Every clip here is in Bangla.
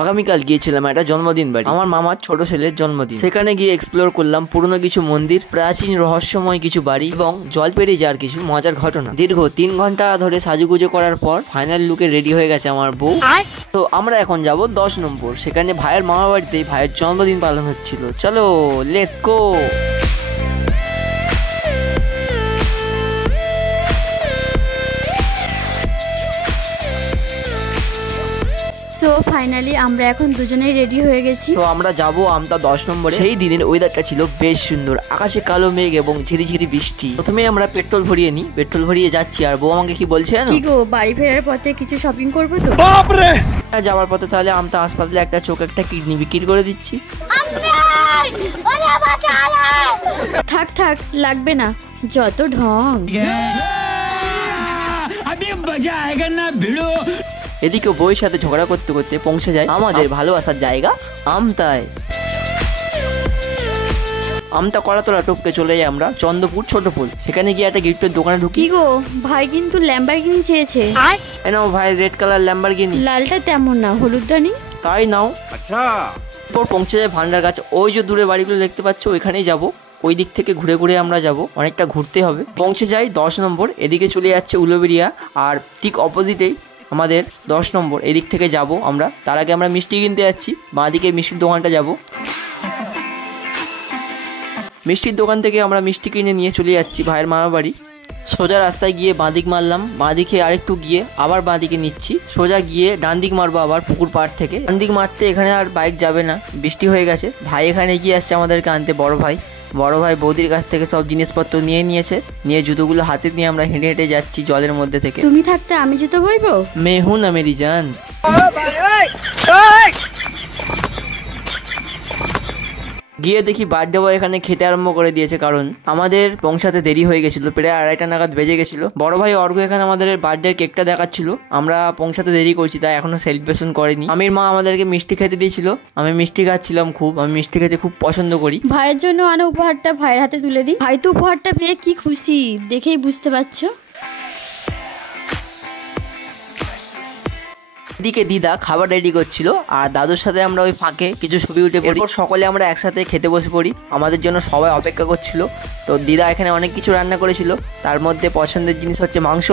আগামীকাল গিয়েছিলাম একটা জন্মদিন বাড়ি, আমার মামার ছোট ছেলের জন্মদিন। সেখানে গিয়ে এক্সপ্লোর করলাম পুরনো কিছু মন্দির, প্রাচীন রহস্যময় কিছু বাড়ি এবং জল পেরিয়ে যাওয়ার কিছু মজার ঘটনা। দীর্ঘ 3 ঘন্টা ধরে সাজুগুজো করার পর ফাইনাল লুকে রেডি হয়ে গেছে আমার বউ। তো আমরা এখন যাব 10 নম্বর। সেখানে ভাইয়ের মামা বাড়িতেই ভাইয়ের জন্মদিন পালন হচ্ছিল। চলো লেটস গো। সো ফাইনালি আমরা এখন দুজনেই রেডি হয়ে গেছি। তো আমরা যাবো আমতা 10 নম্বরে। সেই দিনের ওয়েদারটা ছিল বেশ সুন্দর, আকাশে কালো মেঘ এবং ঝিরিঝিরি বৃষ্টি। প্রথমে আমরা পেট্রোল ভরিয়ে নিই, পেট্রোল ভরিয়ে যাচ্ছি আর বউ আমাকে কি বলছে জানো? কি গো, বাড়ি ফেরার পথে কিছু শপিং করবো তো? বাপরে! যাওয়ার পথে তাহলে আমতা হাসপাতালে একটা চোখ একটা কিডনি বিক্রি করে দিচ্ছি। থাক থাক, লাগবে না, যত ঢং। এদিকে বউয়ের সাথে ঝগড়া করতে করতে পৌঁছে যায় আমাদের ভালোবাসার জায়গা আমতায়। আমতা করাতলা টপকে চলে যাই আমরা চন্দ্রপুর ছোটপুল। সেখানে গিয়ে একটা গিফটের দোকানে ঢুকি। কি গো, ভাই কিন্তু ল্যাম্বরগিনি চেয়েছে। নাও ভাই, রেড কালার ল্যাম্বরগিনি। লালটা তেমন না, হলুদটা নি। তাই নাও। আচ্ছা। পর পৌঁছে যায় ভান্ডার গাছ। ওই যে দূরে বাড়িগুলো দেখতে পাচ্ছ, ওইখানেই যাব। ওই দিক থেকে ঘুরে ঘুরে আমরা যাব, অনেকটা ঘুরতে হবে। পৌঁছে যাই 10 নম্বর। এদিকে চলে যাচ্ছে উলুবেড়িয়া, আর ঠিক অপোজিটেই আমাদের 10 নম্বর। এদিক থেকে যাব আমরা। তার আগে আমরা মিষ্টি কিনতে যাচ্ছি, বাঁ দিকে মিষ্টির দোকানটা যাব। মিষ্টির দোকান থেকে আমরা মিষ্টি কিনে নিয়ে চলে যাচ্ছি ভাইয়ের মামা বাড়ি। সোজা রাস্তায় গিয়ে বাঁ দিক মারলাম, বাঁ দিকে আরেকটু গিয়ে আবার বাঁ দিকে নিচ্ছি, সোজা গিয়ে ডান দিক মারবো আবার পুকুর পাড় থেকে। ডান দিক মারতে এখানে আর বাইক যাবে না, বৃষ্টি হয়ে গেছে। ভাই এখানে গিয়ে আসছে আমাদেরকে আনতে, বড় ভাই বৌদির কাছ থেকে সব জিনিসপত্র নিয়ে নিয়েছে। নিয়ে জুতোগুলো হাতে নিয়ে আমরা হেঁটে হেঁটে যাচ্ছি জলের মধ্যে থেকে। তুমি থাকতে আমি জুতো বইবো? मैं हूं ना मेरी जान। গিয়ে দেখি বার্থডে বয় এখানে খেতে আরম্ভ করে দিয়েছে, কারণ আমাদের পৌঁছাতে দেরি হয়ে গেছিল, প্রায় 2:30 নাগাদ বেজে গেছিল। বড় ভাই অর্ঘ এখানে আমাদের বার্থডে কেকটা দেখাচ্ছিল, আমরা পৌঁছাতে দেরি করছি তাই এখনো সেলিব্রেশন করেনি। আমির মা আমাদেরকে মিষ্টি খেতে দিয়েছিল, আমি মিষ্টি খাচ্ছিলাম খুব, আমি মিষ্টি খেতে খুব পছন্দ করি। ভাইয়ের জন্য আনা উপহারটা ভাইয়ের হাতে তুলে দিই। ভাই তো উপহারটা পেয়ে কি খুশি দেখেই বুঝতে পারছো। এদিকে দিদা খাবার রেডি করছিল, আর দাদুর সাথে আমরা ওই ফাঁকে কিছু ছবি উঠে পড়ি। সকলে আমরা একসাথে খেতে বসে পড়ি, আমাদের জন্য সবাই অপেক্ষা করছিল। তো দিদা এখানে অনেক কিছু রান্না করেছিল, তার মধ্যে পছন্দের জিনিস হচ্ছে মাংস।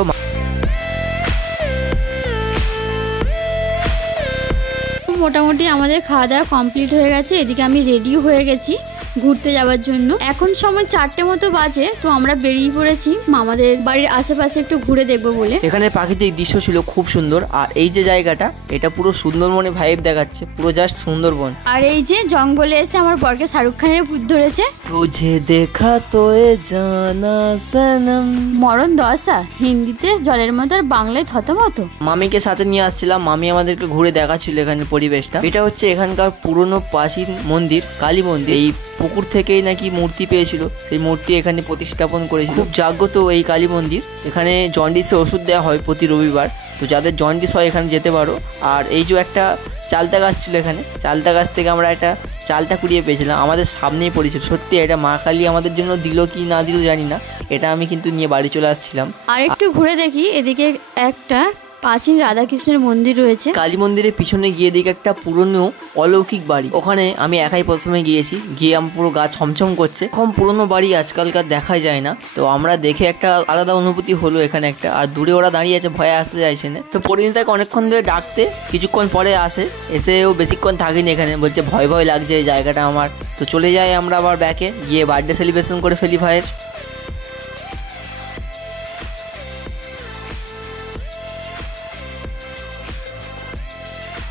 মোটামুটি আমাদের খাওয়া দাওয়া কমপ্লিট হয়ে গেছে। এদিকে আমি রেডিও হয়ে গেছি ঘুরতে যাওয়ার জন্য। এখন সময় 4টে মতো বাজে। তো আমরা বেরিয়ে পড়েছি মামাদের বাড়ির আশেপাশে একটু ঘুরে দেখবো বলে। এখানে প্রাকৃতিক দৃশ্য ছিল খুব সুন্দর, আর এই যে জায়গাটা, এটা পুরো সুন্দরবনে ভাইব দেখাচ্ছে, পুরো জাস্ট সুন্দরবন। আর এই যে জঙ্গলে এসে আমার বরকে শাহরুখ খানের ভূত ধরেছে। তুঝে দেখা তোয়ে জানা সনম। মরণ দশা হিন্দিতে জলের মতো আর বাংলায় থতমত। মামিকে সাথে নিয়ে আসছিলাম, মামি আমাদেরকে ঘুরে দেখাচ্ছিল এখানে পরিবেশটা। এটা হচ্ছে এখানকার পুরনো প্রাচীন মন্দির, কালী মন্দির। এই পুকুর থেকেই নাকি মূর্তি পেয়েছিল, সেই মূর্তি এখানে প্রতিস্থাপন করেছিল। খুব জাগ্রত এই কালী মন্দির। এখানে জন্ডিসে ওষুধ দেওয়া হয় প্রতি রবিবার, তো যাদের জন্ডিস হয় এখানে যেতে পারো। আর এই যে একটা চালতা গাছ ছিল এখানে, চালতা গাছ থেকে আমরা একটা চালতা কুড়িয়ে পেয়েছিলাম, আমাদের সামনেই পড়েছিল। সত্যি এটা মা কালী আমাদের জন্য দিল কি না দিল জানি না, এটা আমি কিন্তু নিয়ে বাড়ি চলে আসছিলাম। আর একটু ঘুরে দেখি, এদিকে একটা প্রাচীন রাধাকৃষ্ণের মন্দির রয়েছে। কালী মন্দিরের পিছনে গিয়ে দেখি একটা পুরনো অলৌকিক বাড়ি। ওখানে আমি একাই প্রথমে গিয়েছি, গিয়ে আমার পুরো গা ছমছম করছে। এখন পুরনো বাড়ি আজকালকার দেখা যায় না, তো আমরা দেখে একটা আলাদা অনুভূতি হলো এখানে একটা। আর দূরে ওরা দাঁড়িয়ে আছে, ভয়ে আসতে চাইছে না। তো পরিণীতাকে অনেকক্ষণ ধরে ডাকতে, কিছুক্ষণ পরে আসে, এসেও বেশিক্ষণ থাকিনি এখানে, বলছে ভয় ভয় লাগছে এই জায়গাটা আমার। তো চলে যাই আমরা আবার ব্যাকে, গিয়ে বার্থডে সেলিব্রেশন করে ফেলি ভাইয়ের।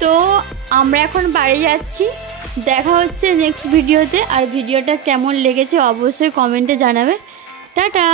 তো আমরা এখন বাড়ি যাচ্ছি, দেখা হচ্ছে নেক্সট ভিডিওতে। আর ভিডিওটা কেমন লেগেছে অবশ্যই কমেন্টে জানাবে। টাটা।